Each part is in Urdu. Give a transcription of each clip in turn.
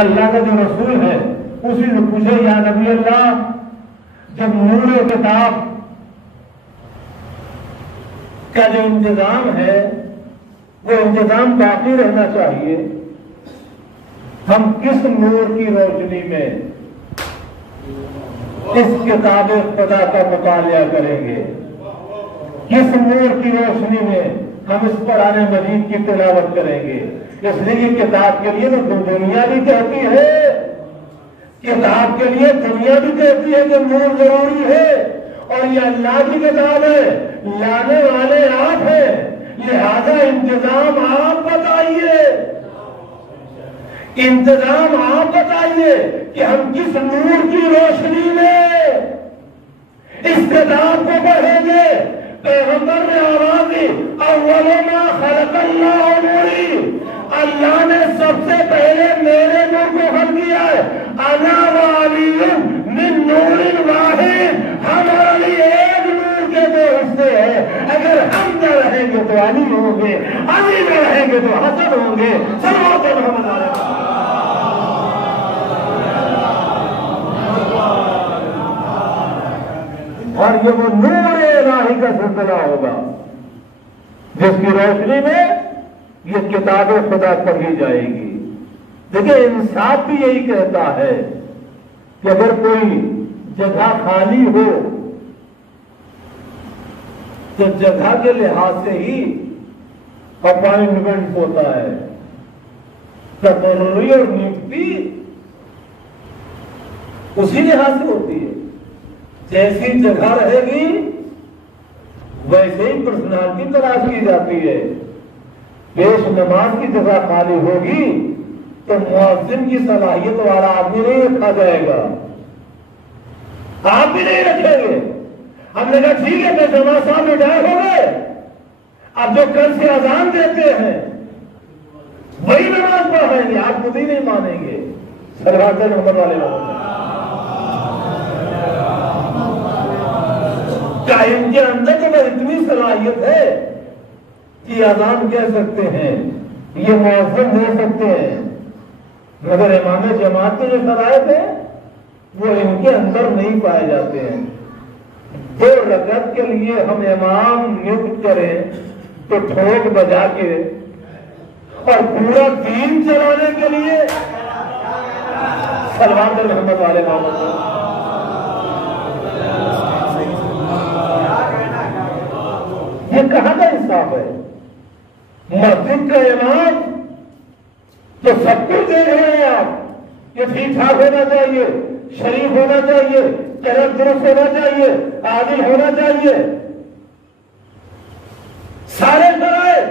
اللہ کا جو رسول ہے اسی سے پوچھے یا نبی اللہ جب نور کتاب کا جو انتظام ہے وہ انتظام باقی رہنا چاہیے، ہم کس نور کی روشنی میں اس کتاب خدا کا مطالعہ کریں گے، کس نور کی روشنی میں ہم اس قرآن مجید کی تلاوت کریں گے؟ اس لیے یہ کتاب کے لیے تو دنیا بھی کہتی ہے، کتاب کے لیے دنیا بھی کہتی ہے کہ نور ضروری ہے، اور یہ اللہ کی کتاب ہے، لانے والے آپ ہیں، لہذا انتظام آپ بتائیے، انتظام آپ بتائیے کہ ہم کس نور کی روشنی میں اس کتاب کو پڑھیں گے۔ پیغمبر نے آواز دی اول ما خلق اللہ نوری، اللہ نے سب سے پہلے میرے نور کو خلق کیا ہے، انا وعلی من نور واحد، ہمارے لیے ایک نور کے دو حصے ہیں، اگر ہم نہ رہیں گے تو علی ہوں گے، علی نہ رہیں گے تو حسن ہوں گے۔ صلوات محمد علیہ اور یہ وہ نور الہی کا سلسلہ ہوگا جس کی روشنی میں یہ کتاب خدا پڑھی جائے گی۔ دیکھیں انصاف بھی یہی کہتا ہے کہ اگر کوئی جگہ خالی ہو تو جگہ کے لحاظ سے ہی اپائنٹمنٹ ہوتا ہے، تقرری اور نیمتی اسی لحاظ سے ہوتی ہے، جیسی جگہ رہے گی ویسے ہی پرسنالٹی تلاش کی جاتی ہے۔ پیش نماز کی جگہ خالی ہوگی تو مؤذن کی صلاحیت والا آدمی نہیں رکھا جائے گا، آپ بھی نہیں رکھیں گے۔ ہم نے کہا ٹھیک ہے تو جماعت صاحب ریٹائر ہو گئے، اب جو کل سے اذان دیتے ہیں وہی نماز پڑھیں گے، آپ خود ہی نہیں مانیں گے۔ صلوات محمد والے کیا ان کے اندر تو اتنی صلاحیت ہے کہ اذان کہہ سکتے ہیں، یہ مؤذن دے سکتے ہیں، مگر امام جماعت کے جو شرائط ہیں وہ ان کے اندر نہیں پائے جاتے ہیں۔ 2 رکعت کے لیے ہم امام نیوکت کریں تو ٹھوک بجا کے، اور پورا دین چلانے کے لیے صلوات محمد والے محمد یہ کہاں کا انصاف ہے؟ مسجد کا امام تو سب کچھ دیکھ رہے ہیں آپ، یہ ٹھیک ٹھاک ہونا چاہیے، شریف ہونا چاہیے، چہرہ درست ہونا چاہیے، عادل ہونا چاہیے، سارے شرائط۔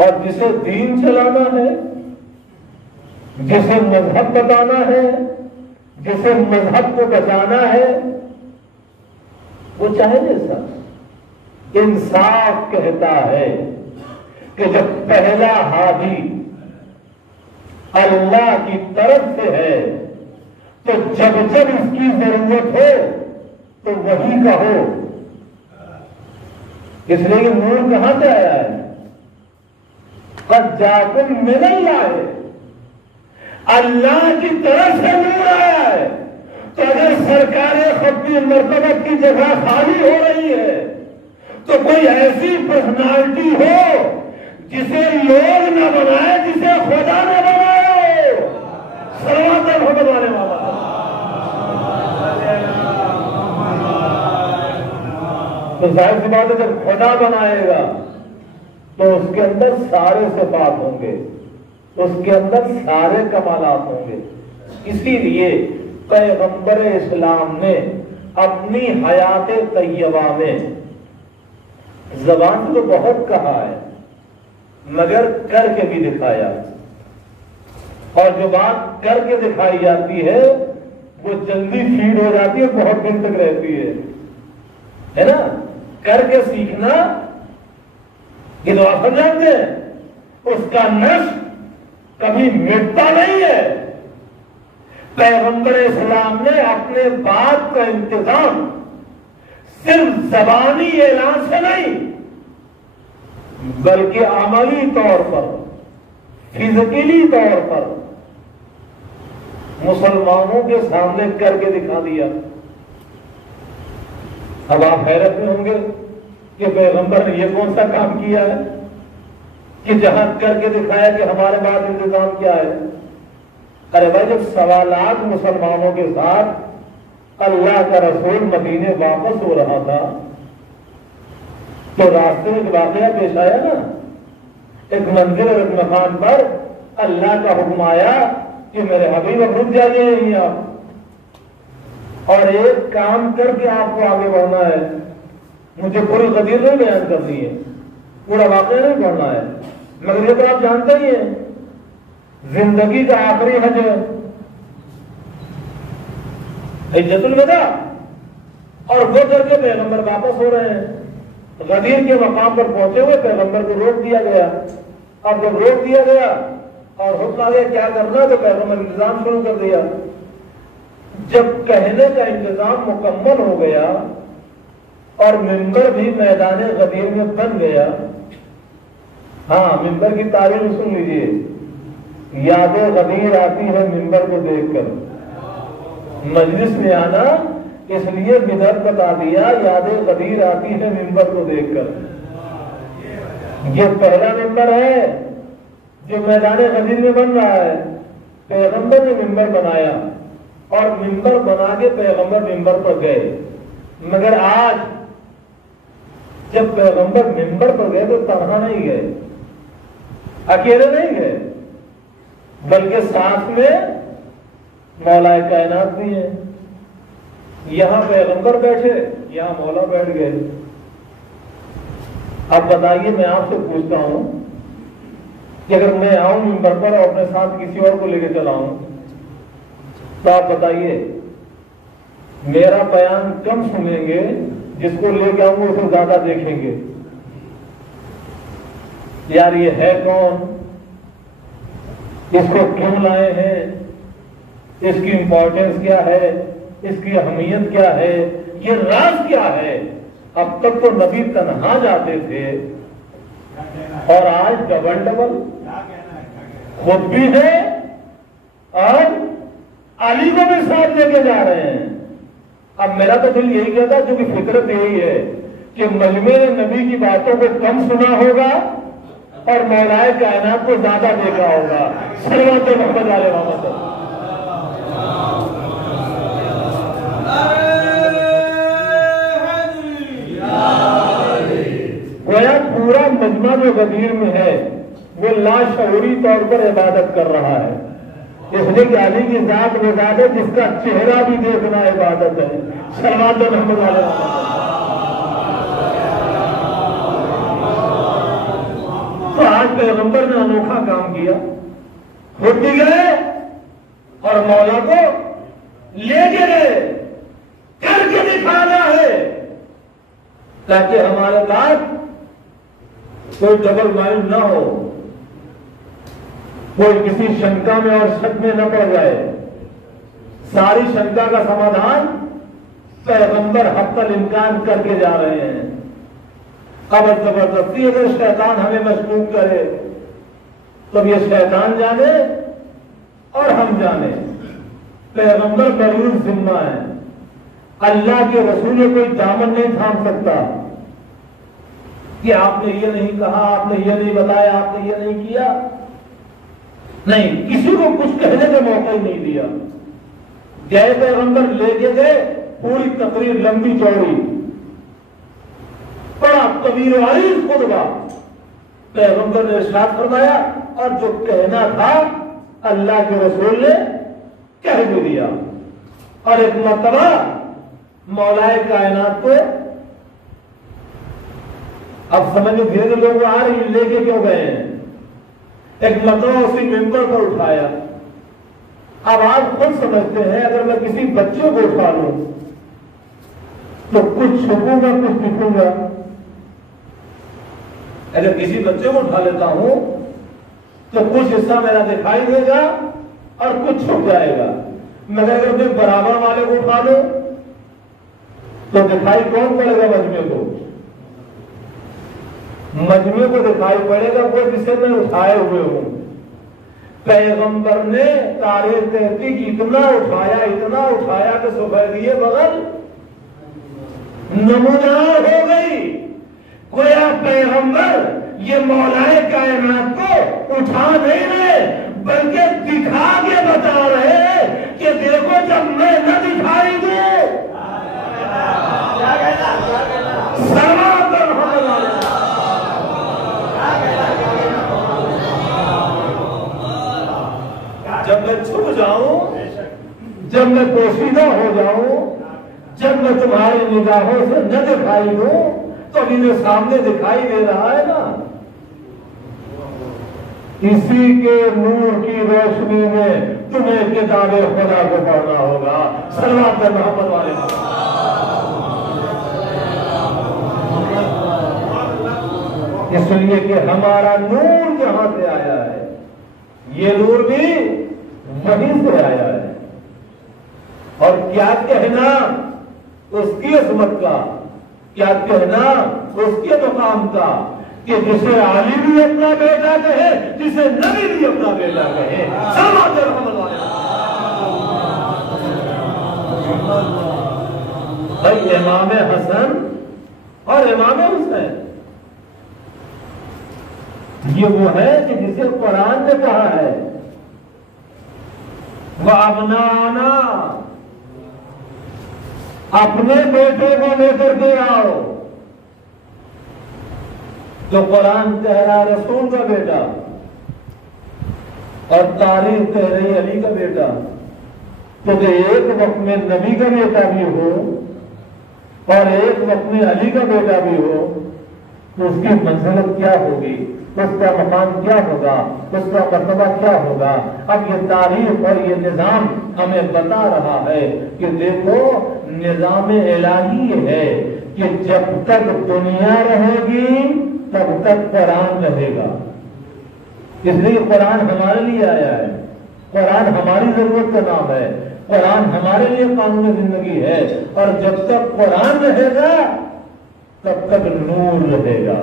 اور جسے دین چلانا ہے، جسے مذہب بتانا ہے، جسے مذہب کو بچانا ہے، وہ چاہے جیسا۔ انصاف کہتا ہے کہ جب پہلا ہادی اللہ کی طرف سے ہے تو جب جب اس کی ضرورت ہو تو وہی کہو۔ اس لیے یہ نور کہاں سے آیا ہے؟ قد جاکم من اللہ، اللہ کی طرف سے نور آیا ہے۔ تو اگر سرکار خطی مرتبت کی جگہ خالی ہو رہی ہے تو کوئی ایسی پرسنالٹی ہو جسے لوگ نہ بنائے، جسے خدا نہ بنائے ہو۔ صلوات محمد والے بابا۔ تو ظاہر سی بات ہے جب خدا بنائے گا تو اس کے اندر سارے صفات ہوں گے، اس کے اندر سارے کمالات ہوں گے۔ اسی لیے پیغمبر اسلام نے اپنی حیات طیبہ میں زبان تو بہت کہا ہے مگر کر کے بھی دکھایا، اور جو بات کر کے دکھائی جاتی ہے وہ جلدی فیڈ ہو جاتی ہے، بہت دن تک رہتی ہے نا۔ کر کے سیکھنا یہ تو آپ جانتے ہیں، اس کا نش کبھی مٹتا نہیں ہے۔ پیغمبر اسلام نے اپنے بات کا انتظام صرف زبانی اعلان سے نہیں بلکہ عملی طور پر فزیکلی طور پر مسلمانوں کے سامنے کر کے دکھا دیا. اب آپ حیرت میں ہوں گے کہ پیغمبر نے یہ کون سا کام کیا ہے کہ جہاں کر کے دکھایا کہ ہمارے بعد انتظام کیا ہے. ارے بھائی جب 1.25 لاکھ مسلمانوں کے ساتھ اللہ کا رسول مدینے واپس ہو رہا تھا تو راستے میں ایک واقعہ پیش آیا نا. ایک منزل اور ایک مقام پر اللہ کا حکم آیا کہ میرے حبیب اب رک جائیے یہیں آپ اور ایک کام کر کے آپ کو آگے بڑھنا ہے. مجھے پوری غدیر نہیں بیان کرنی ہے, پورا واقعہ نہیں پڑھنا ہے, مگر یہ تو آپ جانتے ہی ہیں زندگی کا آخری حج ہے حجۃ الوداع, اور وہ کر کے پیغمبر واپس ہو رہے ہیں. غدیر کے مقام پر پہنچے ہوئے پیغمبر کو روک دیا گیا. اب جب روک دیا گیا اور حکم آ گیا کیا کرنا تو پیغمبر انتظام شروع کر دیا. جب کہنے کا انتظام مکمل ہو گیا اور منبر بھی میدان غدیر میں بن گیا. ہاں منبر کی تعریف سن لیجیے. یاد غدیر آتی ہے منبر کو دیکھ کر. مجلس میں آنا اس لیے بدعت بتا دیا, یاد غدیر آتی ہے منبر کو دیکھ کر. یہ پہلا منبر ہے جو میدان غدیر میں بن رہا ہے. پیغمبر نے منبر بنایا اور منبر بنا کے پیغمبر منبر پر گئے. مگر آج جب پیغمبر منبر پر گئے تو تنہا نہیں گئے, اکیلے نہیں گئے, بلکہ ساتھ میں مولا کائنات بھی ہیں. یہاں پیغمبر بیٹھے, یہاں مولا بیٹھ گئے. اب بتائیے میں آپ سے پوچھتا ہوں کہ اگر میں آؤں منبر پر اور اپنے ساتھ کسی اور کو لے کے چلا ہوں تو آپ بتائیے میرا بیان کم سنیں گے, جس کو لے کے آؤں گے اسے زیادہ دیکھیں گے. یار یہ ہے کون, اس کو کیوں لائے ہیں, اس کی امپورٹنس کیا ہے, اس کی اہمیت کیا ہے, یہ راز کیا ہے. اب تک تو نبی تنہا جاتے تھے اور آج ڈبل ڈبل خود بھی ہے اور علی کو بھی ساتھ لے کے جا رہے ہیں. اب میرا تو دل یہی کہتا, جو کہ فطرت یہی ہے کہ مجمع نے نبی کی باتوں کو کم سنا ہوگا اور مولا کائنات کو زیادہ دیکھا ہوگا. صلوات محمد علیہ وسلم. گویا پورا مجمع جو غدیر میں ہے وہ لاشعوری طور پر عبادت کر رہا ہے, اس لیے کہ علی کی ذات وہ ذات ہے جس کا چہرہ بھی دیکھنا عبادت ہے. صلوات محمد علیہ وسلم. تو آج پیغمبر نے انوکھا کام کیا, خود بھی گئے اور مولا کو لے کے گئے. کر کے دکھانا ہے تاکہ ہمارے پاس کوئی ڈبل مائنڈ نہ ہو, کوئی کسی شنکا میں اور شک میں نہ پڑ جائے. ساری شنکا کا سمادھان پیغمبر حق الامکان کر کے جا رہے ہیں. اب زبردستی اگر شیطان ہمیں مشکوک کرے تو یہ شیطان جانے اور ہم جانے. پیغمبر بروز ذمہ ہے, اللہ کے رسول کوئی دامن نہیں تھام سکتا کہ آپ نے یہ نہیں کہا, آپ نے یہ نہیں بتایا, آپ نے یہ نہیں کیا. نہیں, کسی کو کچھ کہنے کا موقع ہی نہیں دیا. گئے پیغمبر لے کے گئے, پوری تقریر لمبی چوڑی, بڑا طویل و عریض خطبہ پیغمبر نے ارشاد فرمایا, اور جو کہنا تھا اللہ کے رسول نے کہہ بھی دیا. اور ایک مرتبہ مولا کائنات کو, اب سمجھو دھیرے دھیرے لوگ آ رہی لے کے کیوں گئے ہیں, ایک مرتبہ اسی ممبر پر اٹھایا. اب آپ خود سمجھتے ہیں اگر میں کسی بچے کو اٹھا لوں تو کچھ چھپوں گا کچھ دکھوں گا. اگر کسی بچے کو اٹھا لیتا ہوں تو کچھ حصہ میرا دکھائی دے گا اور کچھ چھپ جائے گا. مگر اگر میں برابر والے کو اٹھا لوں تو دکھائی کون پڑے گا مجمع کو, مجمع کو دکھائی پڑے گا وہ جسے میں اٹھائے ہوئے ہوں. پیغمبر نے تاریخ کہتی کہ اتنا اٹھایا کہ سفیدی بغل نمودار ہو گئی. گویا پیغمبر یہ مولائے کائنات کو اٹھا نہیں رہے بلکہ دکھا کے بتا رہے ہیں کہ دیکھو جب میں نہ دکھائی دوں جب میں چھپ جاؤں, جب میں پوشیدہ ہو جاؤں, جب میں تمہاری نگاہوں سے نہ دکھائی دوں تو انہیں سامنے دکھائی دے رہا ہے نا. اسی کے نور کی روشنی میں تمہیں کتاب خدا کو پڑھنا ہوگا. صلوات محمد والے اس لیے کہ ہمارا نور جہاں سے آیا ہے یہ نور بھی وہیں سے آیا ہے. اور کیا کہنا اس کی عظمت کا, کیا کہنا اس کے مقام کا کہ جسے علی بھی اپنا بیٹا کہے, جسے نبی بھی اپنا بیٹا کہے. صلوات محمد والے بھائی امام حسن اور امام حسین یہ وہ ہے کہ جسے قرآن نے کہا ہے وَأَبْنَانَا, اپنے بیٹے کو لے کر کے آؤ. تو قرآن کہہ رہا رسول کا بیٹا اور تاریخ کہہ رہی علی کا بیٹا. تو کہ ایک وقت میں نبی کا بیٹا بھی ہو اور ایک وقت میں علی کا بیٹا بھی ہو تو اس کی منزلت کیا ہوگی, اس کا مقام کیا ہوگا, اس کا مرتبہ کیا ہوگا. اب یہ تاریخ اور یہ نظام ہمیں بتا رہا ہے کہ دیکھو نظام الہی ہے کہ جب تک دنیا رہے گی تب تک قرآن رہے گا. اس لیے قرآن ہمارے لیے آیا ہے, قرآن ہماری ضرورت کا نام ہے, قرآن ہمارے لیے قانون زندگی ہے. اور جب تک قرآن رہے گا تب تک نور رہے گا,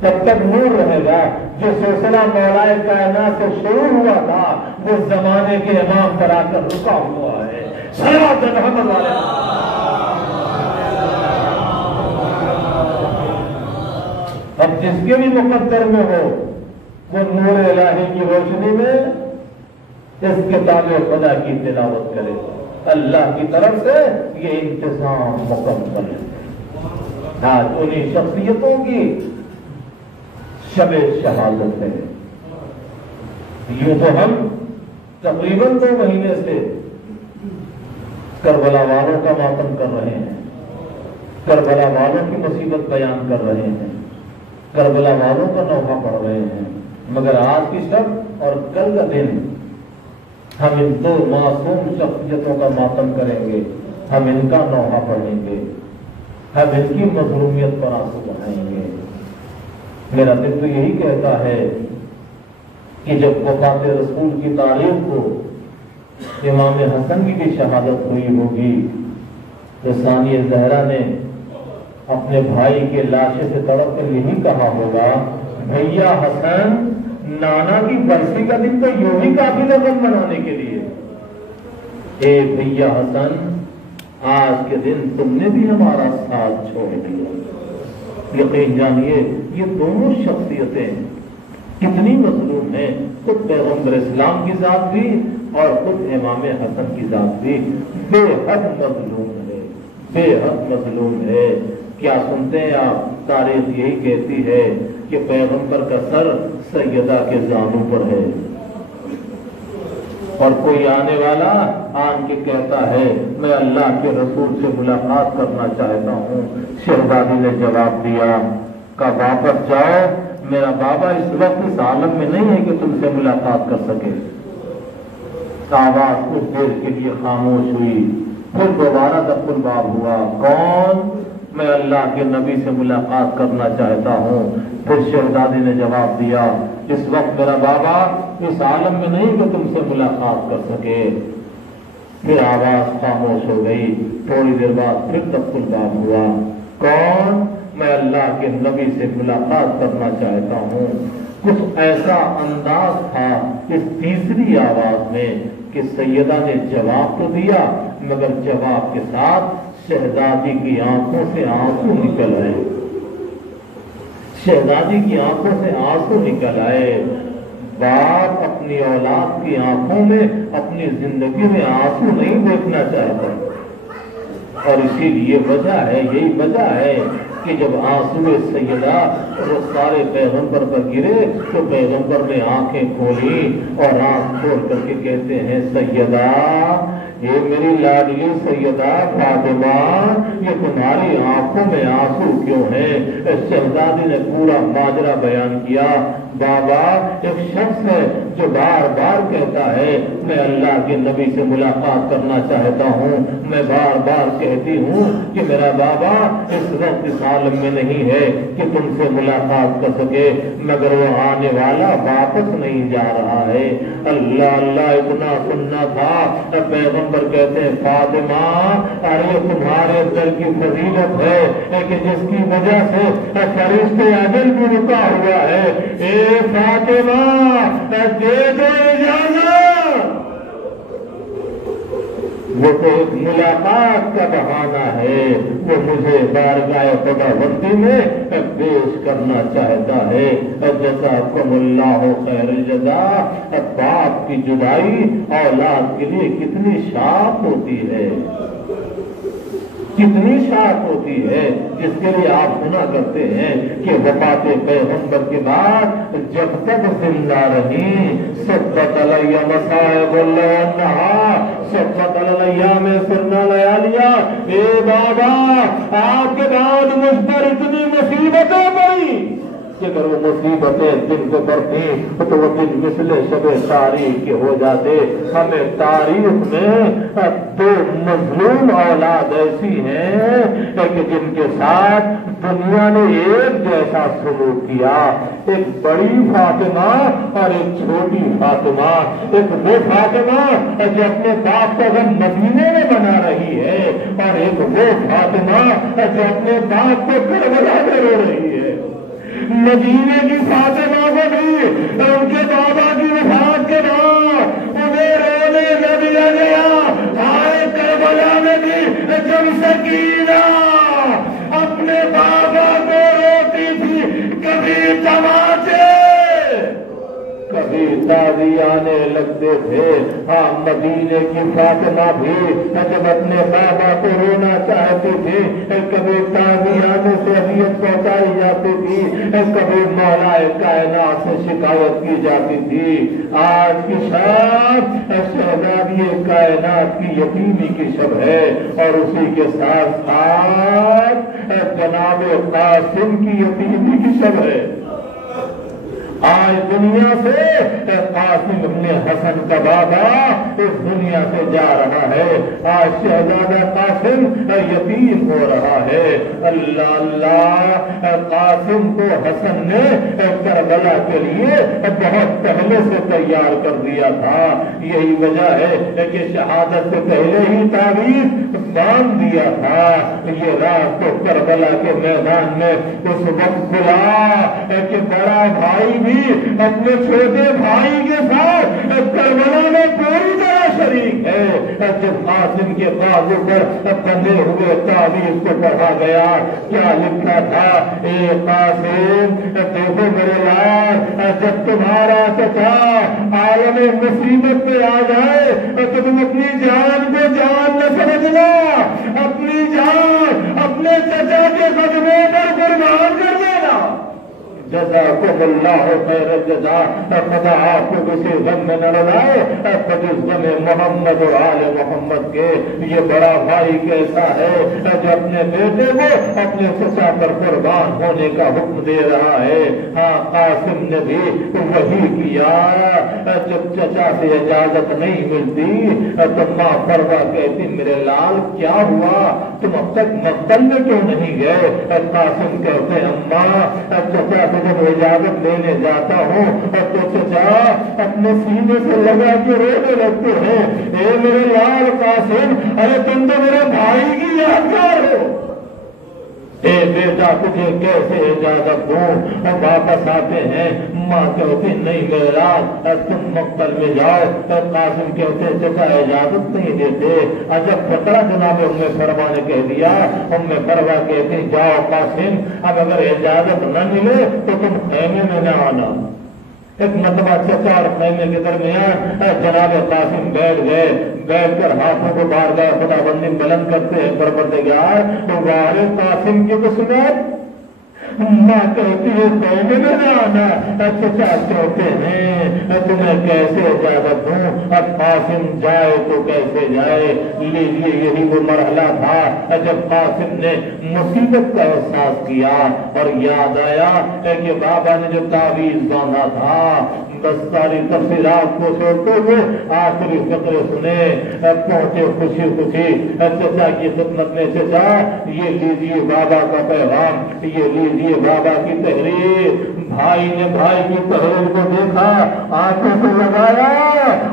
تب تک نور رہے گا. جو سلسلہ مولائے کائنات سے شروع ہوا تھا وہ زمانے کے امام پر آ کر رکا ہوا ہے. صلوات محمد والے اب جس کے بھی مقدر میں ہو وہ نور الہی کی روشنی میں اس کتاب خدا کی تلاوت کرے. اللہ کی طرف سے یہ انتظام مکمل ہے. آج انہیں شخصیتوں کی شب شہادت ہے. یوں تو ہم تقریباً 2 مہینے سے کربلا والوں کا ماتم کر رہے ہیں, کربلا والوں کی مصیبت بیان کر رہے ہیں, کربلا والوں کا نوحہ پڑھ رہے ہیں. مگر آج کی شب اور کل کا دن ہم ان 2 معصوم شخصیتوں کا ماتم کریں گے, ہم ان کا نوحہ پڑھیں گے, ہم ان کی مظلومیت پر آنسو بہائیں گے. میرا دل تو یہی کہتا ہے کہ جب وفات رسول کی تاریخ کو امام حسن کی بھی شہادت ہوئی ہوگی تو ثانیہ زہرا نے اپنے بھائی کے لاشے سے تڑپ کر یہی کہا ہوگا بھیا حسن, نانا کی برسی کا دن تو یوں ہی کافی رقم بنانے کے لیے. اے بھیا حسن, آج کے دن تم نے بھی ہمارا ساتھ چھوڑ دیا. یقین جانیے یہ دونوں شخصیتیں کتنی مظلوم ہیں. خود پیغمبر اسلام کی ذات بھی اور خود امام حسن کی ذات بھی بے حد مظلوم ہے, بے حد مظلوم ہے. کیا سنتے ہیں آپ, تاریخ یہی کہتی ہے کہ پیغمبر کا سر سیدہ کے زانوں پر ہے اور کوئی آنے والا آن کے کہتا ہے میں اللہ کے رسول سے ملاقات کرنا چاہتا ہوں. شہزادی نے جواب دیا کہ واپس جاؤ, میرا بابا اس وقت اس عالم میں نہیں ہے کہ تم سے ملاقات کر سکے. آواز کچھ دیر کے لیے خاموش ہوئی, پھر دوبارہ دخل باب ہوا. کون؟ میں اللہ کے نبی سے ملاقات کرنا چاہتا ہوں. پھر شہزادی نے جواب دیا اس وقت میرا بابا اس عالم میں نہیں کہ تم سے ملاقات کر سکے. پھر آواز خاموش ہو گئی. تھوڑی دیر بعد پھر دخل باب ہوا. کون؟ میں اللہ کے نبی سے ملاقات کرنا چاہتا ہوں. کچھ ایسا انداز تھا اس تیسری آواز میں کہ سیدہ نے جواب تو دیا مگر جواب کے ساتھ شہزادی کی آنکھوں سے آنسو نکل آئے. شہزادی کی آنکھوں سے آنسو نکل آئے. باپ اپنی اولاد کی آنکھوں میں اپنی زندگی میں آنسو نہیں دیکھنا چاہتا اور اسی لیے وجہ ہے, یہی وجہ ہے کہ جب آنسو سیدہ وہ سارے پیغمبر پر گرے تو پیغمبر نے آنکھیں کھولی اور آنکھ کھول کر کے کہتے ہیں سیدہ یہ میری لاڈلی سیدہ فاطمہ یہ تمہاری آنکھوں میں آنسو کیوں ہیں؟ شہزادی نے پورا ماجرا بیان کیا. بابا ایک شخص ہے جو بار بار کہتا ہے میں اللہ کے نبی سے ملاقات کرنا چاہتا ہوں, میں بار بار کہتی ہوں کہ میرا بابا اس وقت اس عالم میں نہیں ہے کہ تم سے ملاقات کر سکے مگر وہ آنے والا واپس نہیں جا رہا ہے. اللہ اللہ اتنا سننا تھا. پیغمبر کہتے ہیں فاطمہ ارے تمہارے دل کی فضیلت ہے کہ جس کی وجہ سے فرشتے اجل بھی رکا ہوا ہے. اے فاطمہ دے دو اجازت. وہ تو ایک ملاقات کا بہانہ ہے, وہ مجھے بارگاہ خداوندی میں پیش کرنا چاہتا ہے. جزاکم اللہ خیر الجزا. باپ کی جدائی اولاد کے لیے کتنی شاق ہوتی ہے, کتنی شاق ہوتی ہے, جس کے لیے آپ سنا کرتے ہیں کہ وفات پیغمبر کے بعد جب تک زندہ رہی سبت علیہ مصائب اللہ سبت علیہ میں سرنا لیا لیا. اے بابا آپ کے بعد مجھ پر اتنی مصیبتیں پڑی کہ اگر وہ مصیبتیں دن کو بڑھتی تو وہ دن مثل شب تاریخ کے ہو جاتے. ہمیں تاریخ میں دو مظلوم اولاد ایسی ہیں کہ جن کے ساتھ دنیا نے ایک جیسا سلوک کیا, ایک بڑی فاطمہ اور ایک چھوٹی فاطمہ. ایک وہ فاطمہ جو اپنے باپ کو غم مدینے میں بنا رہی ہے اور ایک وہ فاطمہ جو اپنے باپ کو کربلا میں رو رہی ہے. مدینے کی فاطمہ کو بھی ان کے بابا کی وفات کے بعد انہیں رونے نہ دیا گیا. آئے کربلا میں بھی جب سکینہ اپنے بابا کو روتی تھی کبھی تماچے کبھی تازی آنے لگتے تھے. ہاں مدینے کی فاطمہ بھی جب اپنے بابا کو رونا چاہتی تھی کبھی تازی آنے سے اذیت پہنچائی جاتی تھی, کبھی مولا کائنات سے شکایت کی جاتی تھی. آج کی شب شہزادی کائنات کی یتیمی کی شب ہے اور اسی کے ساتھ ساتھ جناب قاسم کی یتیمی کی شب ہے. آج دنیا سے قاسم ابن حسن کا بابا اس دنیا سے جا رہا ہے. آج شہزادہ قاسم یتیم ہو رہا ہے. اللہ اللہ قاسم کو حسن نے کربلا کے لیے بہت پہلے سے تیار کر دیا تھا. یہی وجہ ہے کہ شہادت سے پہلے ہی تعویذ باندھ دیا تھا. یہ رات کو کربلا کے میدان میں اس وقت کھلا کہ بڑا بھائی بھی اپنے چھوٹے بھائی کے ساتھ کربلا میں پوری طرح شریک ہے. جب قاسم کے بازو پر بندے ہوئے تعویذ کو پڑھا گیا کیا لکھا تھا؟ اے قاسم دیکھو میرے لال جب تمہارا چچا عالم مصیبت پہ آ جائے تو تم اپنی جان کو جان نہ سمجھنا, اپنی جان اپنے چچا کے قدموں پر قربان کر دینا. جزاکم اللہ خیر الجزا. خدا آپ کو کسی غم میں نہ لگائے بجز غم محمد اور آل محمد کے. یہ بڑا بھائی کیسا ہے جو اپنے بیٹے کو اپنے چچا پر قربان ہونے کا حکم دے رہا ہے. ہاں قاسم نے بھی وہی کیا. جب چچا سے اجازت نہیں ملتی تو ماں پروا کہتی میرے لال کیا ہوا, تم اب تک مقتل میں کیوں نہیں گئے؟ قاسم کہتے اماں چچا سے جب اجازت لینے جاتا ہوں تو چچا اپنے سینے سے لگا کے رونے لگتے ہیں. اے میرے لال قاسم ارے تم تو میرے بھائی کی یادگار ہو. اے بیٹا تجھے کیسے اجازت دوں؟ اور واپس آتے ہیں، ماں کہتی نہیں میرا تم مقتل میں جاؤ، قاسم کہتے چچا اجازت نہیں دیتے۔ جب پکڑا جناب ام فروا نے کہہ دیا، ام فروا کہتی جاؤ قاسم، اب اگر اجازت نہ ملے تو تم خیمے میں نہ آنا۔ ایک مرتبہ چچا اور خیمے کے درمیان جناب قاسم بیٹھ گئے، بیٹھ کر ہاتھوں کو باہر گئے، خدا بندی بلند کرتے ہیں پروردگار تو وارے قاسم کی قسمت، ماں کہتی ہے خیمے میں نہ آنا، چچا کہتے ہیں تمہیں کیسے اجازت دوں، اب قاسم جائے تو کیسے جائے۔ لیجیے یہی وہ مرحلہ تھا جب قاسم نے مصیبت کا احساس کیا اور یاد آیا کہ بابا نے جو تعویذ باندھا تھا، بس ساری تفصیلات کو چھوڑتے ہوئے آخری فقرے سنے، پہنچے خوشی خوشی چچا کی خدمت میں، چچا یہ لیجیے بابا کا پیغام، یہ لیجیے بابا کی تحریر۔ بھائی نے بھائی کی تحریر کو دیکھا، آنکھوں کو لگایا،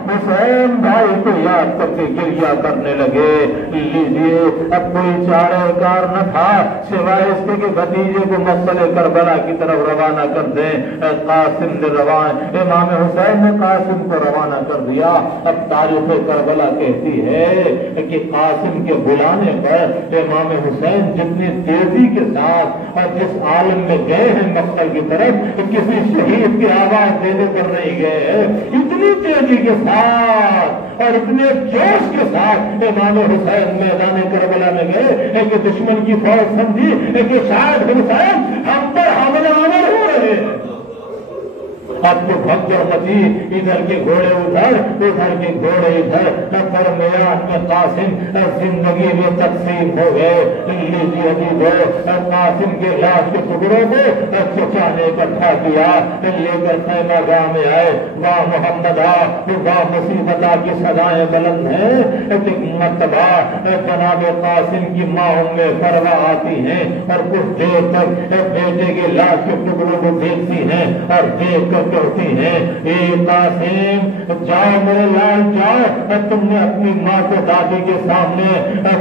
حسین بھائی کو یاد کر کے گریہ کرنے لگے۔ لیجیے اب کوئی چارہ کار نہ تھا سوائے اس کے کہ بھتیجے کو مسئلے کربلا کی طرف روانہ کر دیں۔ قاسم نے امام حسین نے قاسم کو روانہ کر دیا۔ اب تاریخ کربلا کہتی ہے کہ قاسم کے بلانے پر امام حسین جتنی تیزی کے ساتھ اور جس عالم میں گئے ہیں مقتل کی طرف، کسی شہید کی آواز دینے پر نہیں گئے، اتنی تیزی کے ساتھ اور اتنے جوش کے ساتھ امام حسین میدان کربلا میں گئے کہ دشمن کی فوج سمجھی کہ شاید حسین ہم پر حملہ آور ہو رہے ہیں۔ اب تو بھگدڑ مچی، ادھر کے گھوڑے ادھر، ادھر کے گھوڑے ادھر، درمیان میں قاسم زندگی میں تقسیم ہو گئے۔ لیجیے عزیز ہو، قاسم کے لاش کے ٹکڑوں کو چچا نے اکٹھا کیا، لے کر خیمہ گاہ میں آئے۔ واہ محمد آ، واہ مصیبت آ کی صدائیں بلند ہیں۔ ایک مرتبہ جناب قاسم کی ماں ام فروا آتی ہیں اور کچھ دیر تک بیٹے کے لاش کے ٹکڑوں کو دیکھتی ہیں اور دیکھ کر کہتی ہیں اے قاسم جاؤ میرے لال جاؤ، تم نے اپنی ماں کو دادی کے سامنے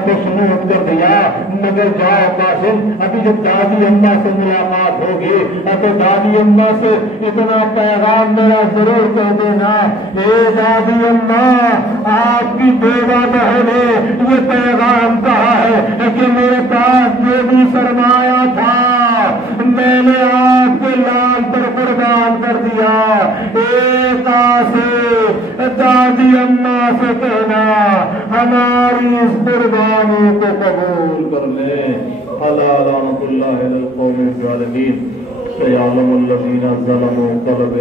خوشنود کر دیا، مگر جاؤ قاسم ابھی جب دادی اماں سے ملاقات ہوگی تو دادی اماں سے اتنا پیغام میرا ضرور کہہ دینا، اے دادی اماں آپ کی بیوہ بہن ہے، یہ پیغام کہا ہے کہ میرے پاس جو بھی سرمایہ تھا میں نے آپ کے لال پر قربان کر دیا۔ ایک سے دادی اماں سے کہنا ہماری اس قربانی کو قبول کر لیں۔ الا لعنۃ اللہ علی القوم الظالمین سیعلم الذین ظلموا قلب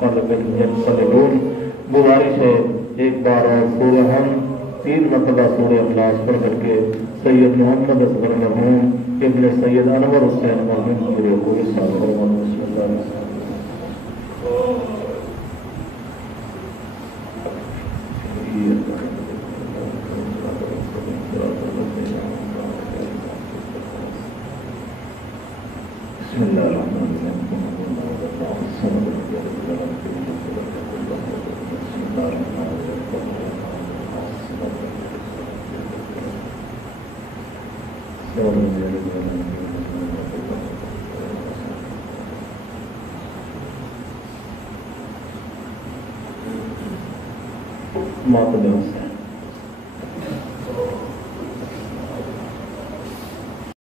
قلب ینقلبون۔ گزارش ہے ایک بار اور سورہ ہم 3 مرتبہ سورہ اخلاص پڑھ کر کے سید محمد اصغر مرحوم ابن سید انور حسین مرحوم کی روح کو احسان فرمانا۔ بسم اللہ الرحمن الرحیم۔ بسم اللہ الرحمن ماتم